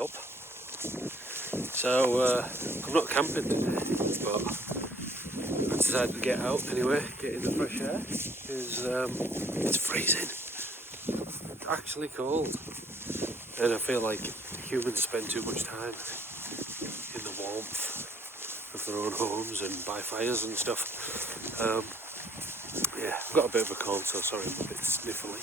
up. So I'm not camping today, but I decided to get out anyway, get in the fresh air, because it's freezing. It's actually cold. And I feel like humans spend too much time in the warmth of their own homes and by fires and stuff. Yeah, I've got a bit of a cold, so sorry I'm a bit sniffly.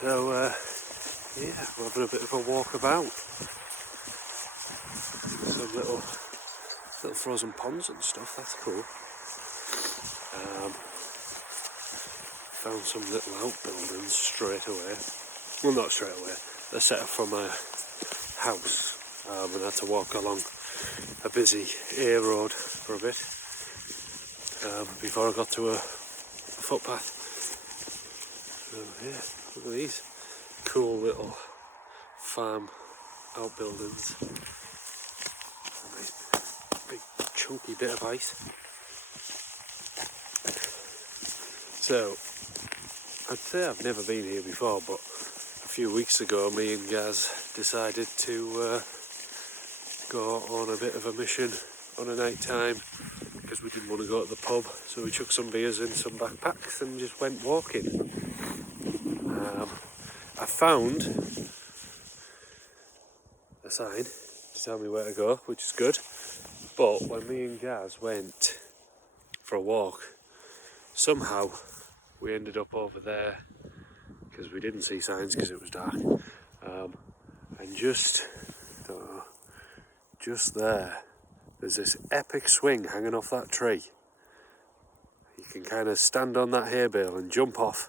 So yeah, we're having a bit of a walk about. Some little frozen ponds and stuff, that's cool. Found some little outbuildings straight away. Well, not straight away. They're set up from my house, and I had to walk along a busy A road for a bit before I got to a footpath. So yeah, look at these cool little farm outbuildings. A nice big chunky bit of ice. So I'd say I've never been here before, but a few weeks ago me and Gaz decided to go on a bit of a mission on a night time because we didn't want to go to the pub, so we chucked some beers in some backpacks and just went walking. I found a sign to tell me where to go, which is good, but when me and Gaz went for a walk, somehow we ended up over there because we didn't see signs because it was dark, and just there, there's this epic swing hanging off that tree. You can kind of stand on that hay bale and jump off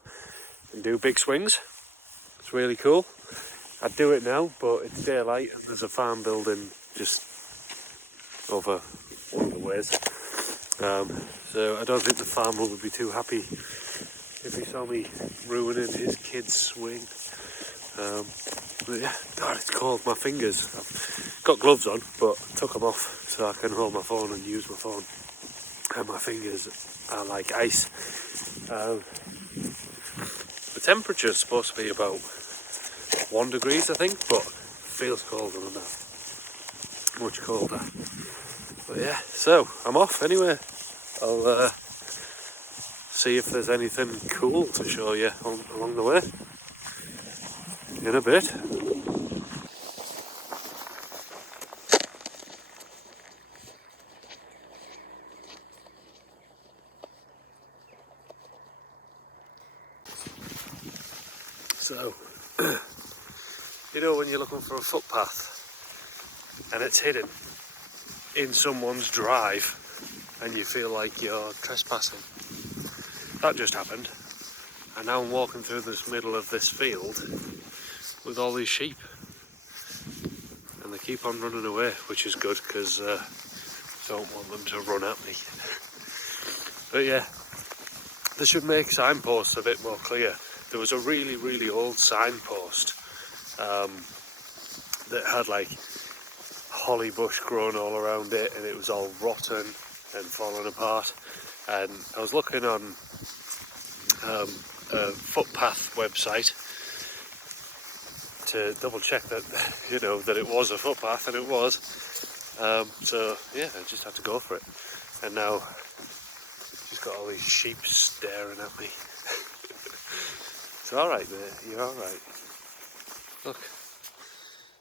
and do big swings. It's really cool. I'd do it now, but it's daylight and there's a farm building just over one of the ways. So I don't think the farmer would be too happy if he saw me ruining his kid's swing. But yeah, God, it's cold. My fingers, I've got gloves on, but took them off so I can hold my phone and use my phone. And my fingers are like ice. The temperature's supposed to be about 1 degree, I think, but feels colder than that. Much colder. But yeah, so I'm off anyway. I'll see if there's anything cool to show you along the way in a bit. So, you know when you're looking for a footpath and it's hidden in someone's drive and you feel like you're trespassing? That just happened, and now I'm walking through this middle of this field with all these sheep, and they keep on running away, which is good because I don't want them to run at me. But yeah, they should make signposts a bit more clear. There was a really old signpost that had like holly bush growing all around it, and it was all rotten and falling apart. And I was looking on a footpath website to double check that, you know, that it was a footpath, and it was. So yeah, I just had to go for it. And now she's got all these sheep staring at me. It's alright, mate, you're alright. Look,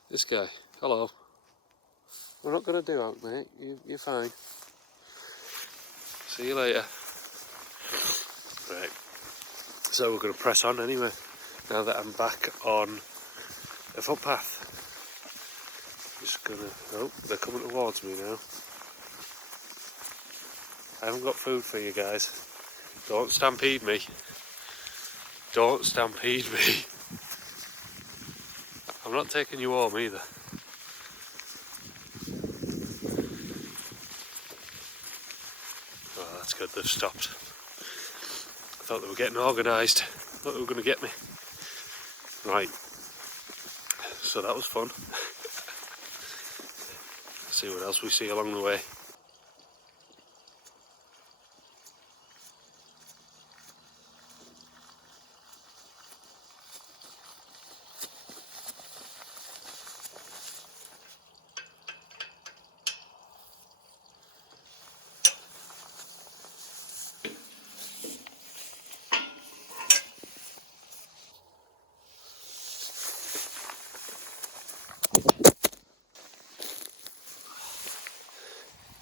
this guy, hello. We're not going to do out, mate, you're fine. See you later. Right, so we're going to press on anyway, now that I'm back on a footpath. Just going to, oh, they're coming towards me now. I haven't got food for you guys. Don't stampede me. Don't stampede me. I'm not taking you home either. Oh, that's good, they've stopped. I thought they were getting organised. I thought they were going to get me. Right. So that was fun. See what else we see along the way.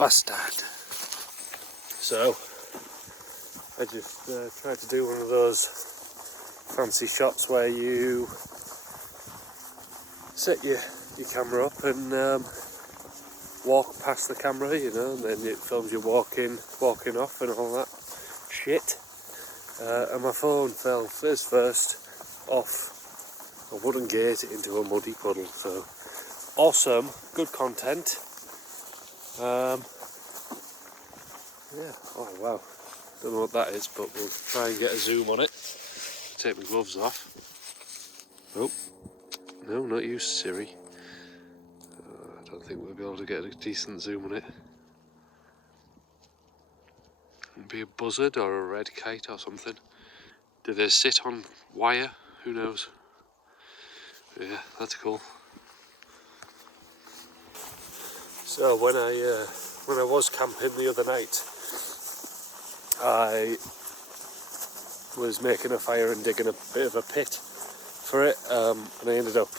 bastard. So I just tried to do one of those fancy shots where you set your camera up and walk past the camera, you know, and then it films you walking off and all that shit. And my phone fell first off a wooden gate into a muddy puddle. So awesome, good content. Yeah, oh wow, don't know what that is, but we'll try and get a zoom on it. Take my gloves off. Oh, no, not you, Siri. I don't think we'll be able to get a decent zoom on it. It'd be a buzzard or a red kite or something. Do they sit on wire? Who knows? Yeah, that's cool. So when I was camping the other night, I was making a fire and digging a bit of a pit for it, and I ended up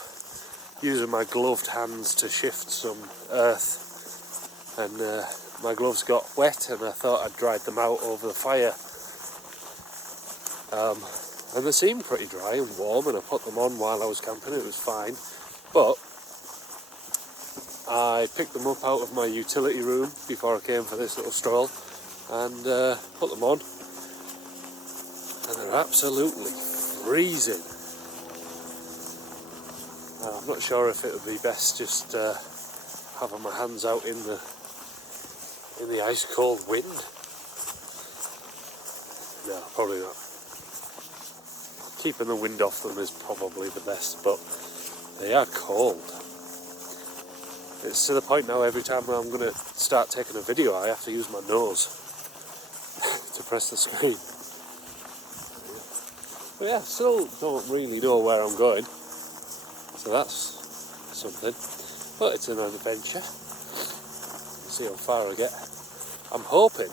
using my gloved hands to shift some earth, and my gloves got wet, and I thought I'd dried them out over the fire, and they seemed pretty dry and warm, and I put them on while I was camping. It was fine, but I picked them up out of my utility room before I came for this little stroll and put them on, and they're absolutely freezing. I'm not sure if it would be best just having my hands out in the ice cold wind. No, probably not. Keeping the wind off them is probably the best, but they are cold. It's to the point now, every time I'm going to start taking a video, I have to use my nose to press the screen. But yeah, still don't really know where I'm going, so that's something. But it's an adventure. We'll see how far I get. I'm hoping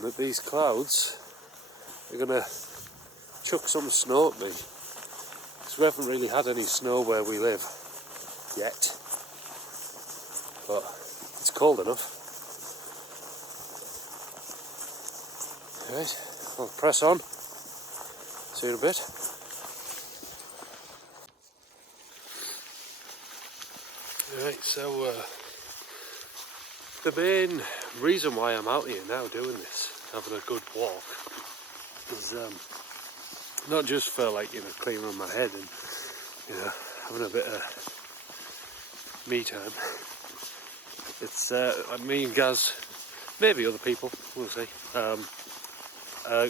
that these clouds are going to chuck some snow at me, because we haven't really had any snow where we live yet, but it's cold enough. Right, I'll press on. See you in a bit. Right, so the main reason why I'm out here now doing this, having a good walk, is not just for, like, you know, clearing my head and, you know, having a bit of me time. It's me and Gaz, maybe other people, we'll see,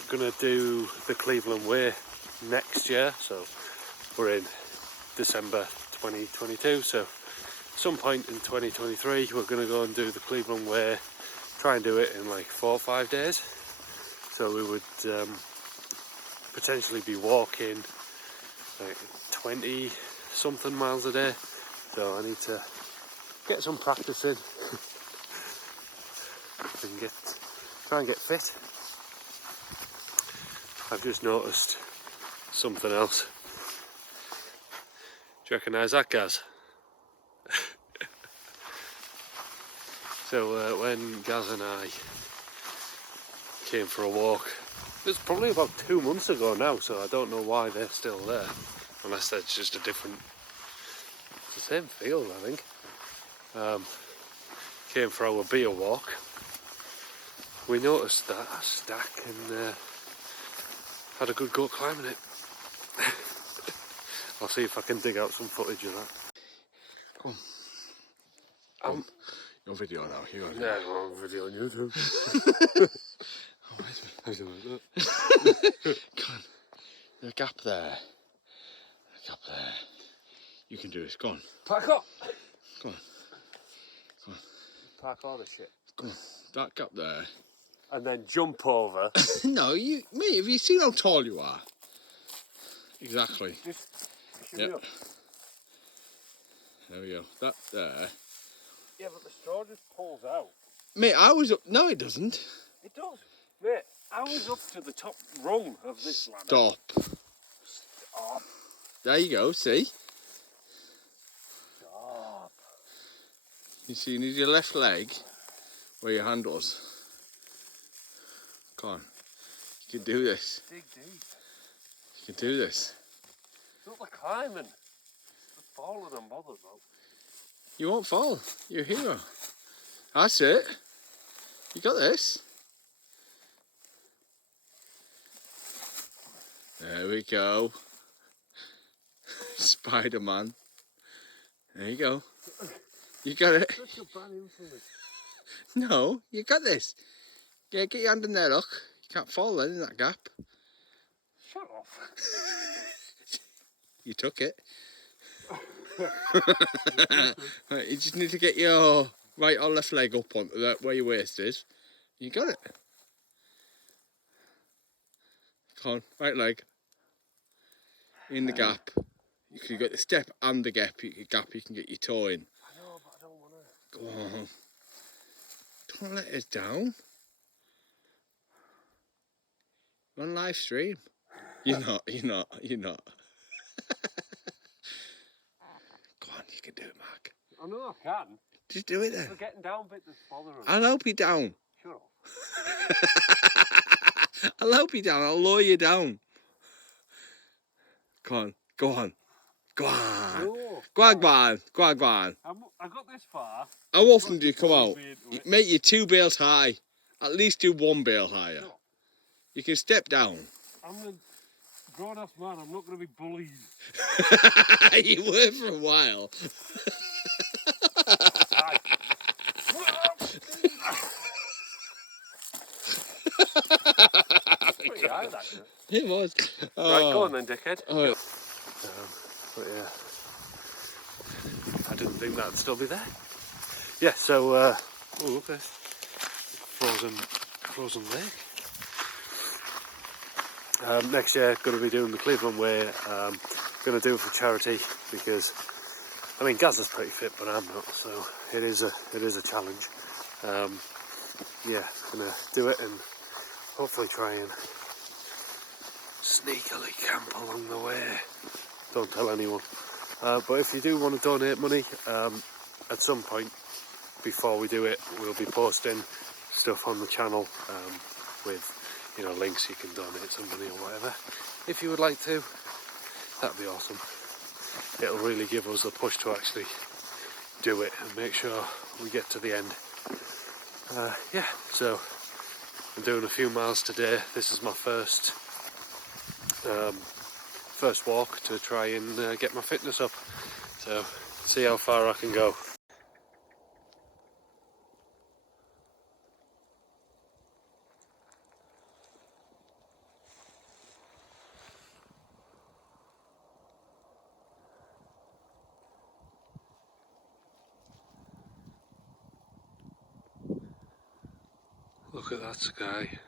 gonna do the Cleveland Way next year. So we're in December 2022, so some point in 2023 we're gonna go and do the Cleveland Way, try and do it in like 4 or 5 days. So we would potentially be walking like 20 something miles a day. So I need to get some practice in and try and get fit. I've just noticed something else. Do you recognise that, Gaz? So when Gaz and I came for a walk, it was probably about 2 months ago now, so I don't know why they're still there, unless that's just it's the same field, I think. Came for our beer walk. We noticed that stack and had a good go climbing it. I'll see if I can dig out some footage of that. Come on. Your video now, you got it. Yeah, I'm on video on YouTube. Oh, wait a How's it like that? Come on. There's a gap there. A gap there. You can do this. Go on. Park up! Go on. Go on. Park all this shit. Go on. That gap there. And then jump over. No, mate, have you seen how tall you are? Exactly. Just Yep. me up. There we go. That there. Yeah, but the straw just pulls out. Mate, I was up. No, it doesn't. It does. Mate, I was up to the top rung of this ladder. Stop. Stop. There you go, see? Stop. You see, you need your left leg where your hand was. Come on. You can do this. Dig deep. You can do this. It's not the climbing. It's the falling I'm bothered about. You won't fall. You're a hero. That's it. You got this. There we go. Spider-Man. There you go. You got it. Such a bad influence. No, you got this. Yeah, get your hand in there, look. You can't fall then in that gap. Shut off. You took it. Right, you just need to get your right or left leg up onto that where your waist is. You got it. Come on, right leg. In the gap. You can get the step and the gap. You can get your toe in. I know, but I don't want to. Go on. Don't let us down. We're on live stream. You're not. Go on, you can do it, Mark. I know I can. Just do it then. It's the getting down bit that's bothering me. I'll help you down. Shut up. I'll help you down. I'll lower you down. Come on. Go on. Go on. No. Go on, go on. Go on, go on. I got this far. How often do you come out? Me into it. Mate, you're 2 bales high. At least do 1 bale higher. No. You can step down. I'm a grown-ass man. I'm not going to be bullied. You were for a while. Pretty high, that. It was. Right, go on then, dickhead. Oh. But yeah, I didn't think that'd still be there. Yeah, so oh look at this frozen lake. Next year, going to be doing the Cleveland Way. Going to do it for charity because I mean Gaz is pretty fit, but I'm not, so it is a challenge. Yeah, gonna do it and hopefully try and sneakily camp along the way. Don't tell anyone. But if you do want to donate money, at some point before we do it, we'll be posting stuff on the channel with, you know, links. You can donate some money or whatever. If you would like to, that'd be awesome. It'll really give us the push to actually do it and make sure we get to the end. Yeah, so I'm doing a few miles today. This is my first walk to try and get my fitness up, so see how far I can go. Look at that sky,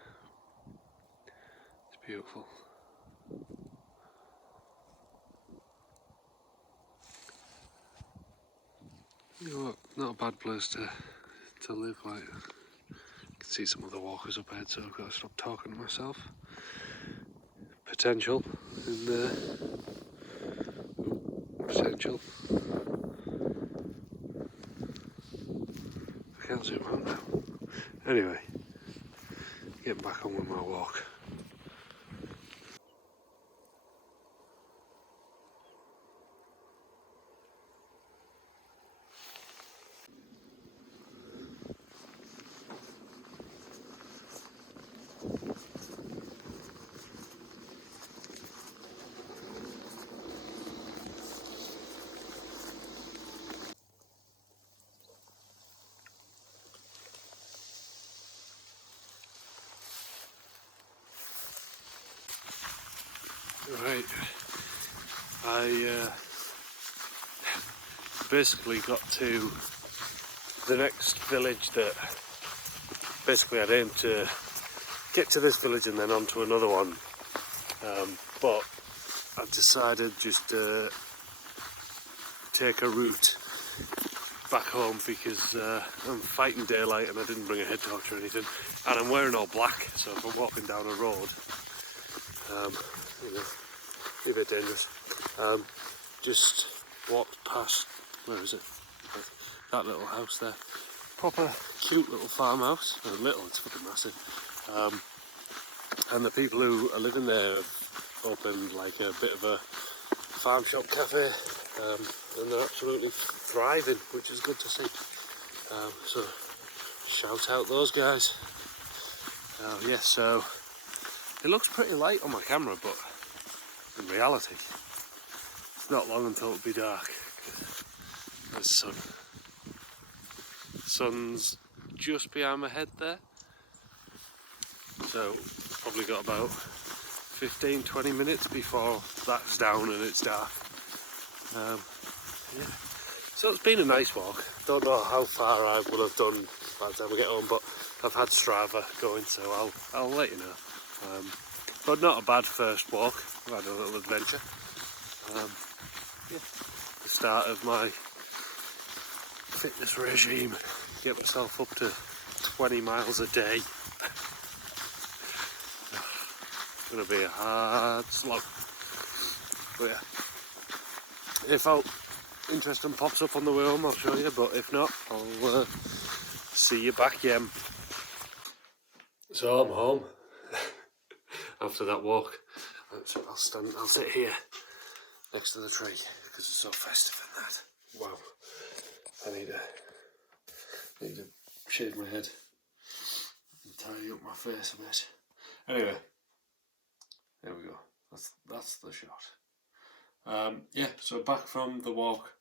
it's beautiful. You know what, not a bad place to live, like. You can see some other walkers up ahead, so I've got to stop talking to myself. Potential in there. Potential. I can't zoom out now. Anyway, getting back on with my walk. Right, I basically got to the next village that basically I'd aimed to get to this village and then on to another one, but I've decided just to take a route back home because I'm fighting daylight and I didn't bring a head torch or anything, and I'm wearing all black, so if I'm walking down a road, you know, be a bit dangerous. Just walked past, where is it? that little house there. Proper cute little farmhouse. Little, it's fucking massive. And the people who are living there have opened like a bit of a farm shop cafe, and they're absolutely thriving, which is good to see. So shout out those guys. Yeah, so it looks pretty light on my camera, but in reality it's not long until it'll be dark. There's sun. Sun's just behind my head there, so probably got about 15-20 minutes before that's down and it's dark. Yeah, so it's been a nice walk. Don't know how far I will have done by the time we get home, but I've had Strava going, so I'll let you know. But not a bad first walk. I've had a little adventure. Yeah, the start of my fitness regime. Get myself up to 20 miles a day. It's going to be a hard slog. But yeah, if interesting pops up on the way home, I'll show you, but if not, I'll see you back, Yem. So I'm home after that walk. So I'll sit here next to the tree because it's so festive and that. Wow, I need to shave my head and tidy up my face a bit. Anyway, there we go. That's the shot. Yeah, so back from the walk.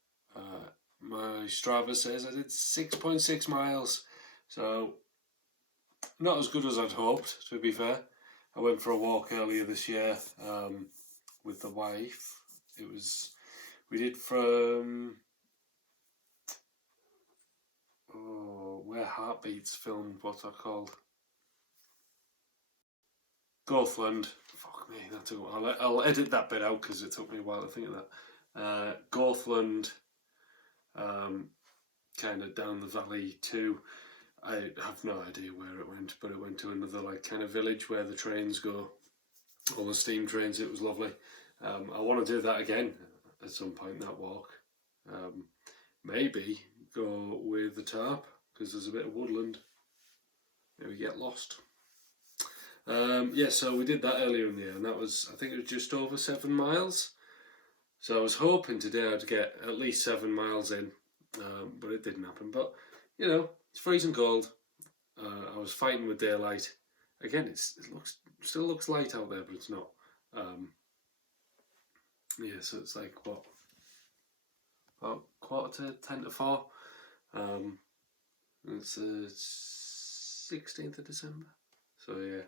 My Strava says I did 6.6 miles, so not as good as I'd hoped, to be fair. I went for a walk earlier this year with the wife. We did from where Heartbeats filmed, what's that called? Gothland. Fuck me, that took a while. I'll edit that bit out because it took me a while to think of that. Gothland, kind of down the valley too. I have no idea where it went, but it went to another like kind of village where the trains go, all the steam trains. It was lovely. I want to do that again at some point, that walk. Maybe go with the tarp because there's a bit of woodland. Maybe get lost. Yeah, so we did that earlier in the year, and that was, I think it was just over 7 miles. So I was hoping today I'd get at least 7 miles in, but it didn't happen. But you know, it's freezing cold. I was fighting with daylight. Again, it still looks light out there, but it's not. Yeah, so it's like what, about 4:45. It's 16th of December. So yeah,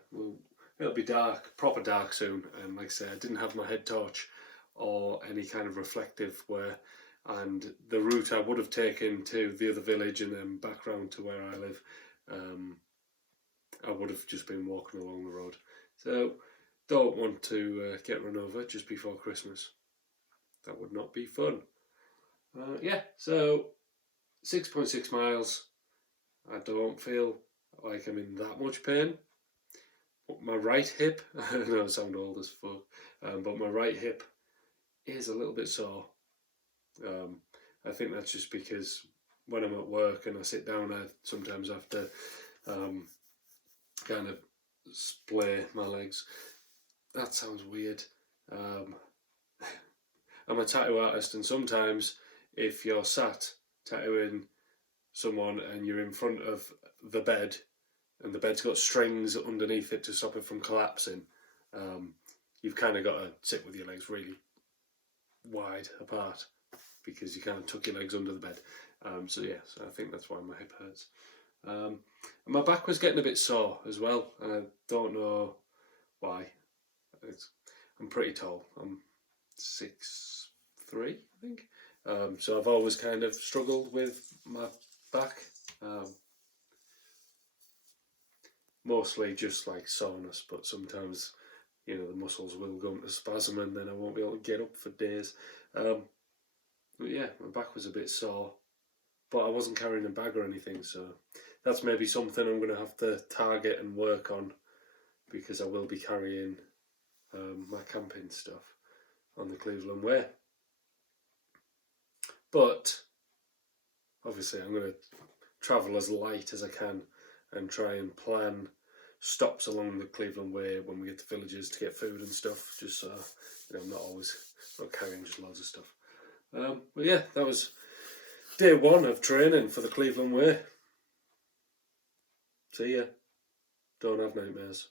it'll be dark, proper dark soon. And like I say, I didn't have my head torch or any kind of reflective wear. And the route I would have taken to the other village and then back round to where I live, I would have just been walking along the road. So don't want to get run over just before Christmas. That would not be fun. Yeah, so 6.6 miles. I don't feel like I'm in that much pain. My right hip, I know I sound old as fuck, but my right hip is a little bit sore. I think that's just because when I'm at work and I sit down, I sometimes have to kind of splay my legs. That sounds weird. I'm a tattoo artist, and sometimes if you're sat tattooing someone and you're in front of the bed and the bed's got strings underneath it to stop it from collapsing, you've kind of got to sit with your legs really wide apart because you can't tuck your legs under the bed. So I think that's why my hip hurts. And my back was getting a bit sore as well, and I don't know why. I'm pretty tall. I'm 6'3", I think. So I've always kind of struggled with my back. Mostly just like soreness, but sometimes, you know, the muscles will go into spasm and then I won't be able to get up for days. But yeah, my back was a bit sore, but I wasn't carrying a bag or anything, so that's maybe something I'm going to have to target and work on, because I will be carrying my camping stuff on the Cleveland Way. But obviously I'm going to travel as light as I can and try and plan stops along the Cleveland Way when we get to villages to get food and stuff, just so I'm not carrying just loads of stuff. But yeah, that was day 1 of training for the Cleveland Way. See ya. Don't have nightmares.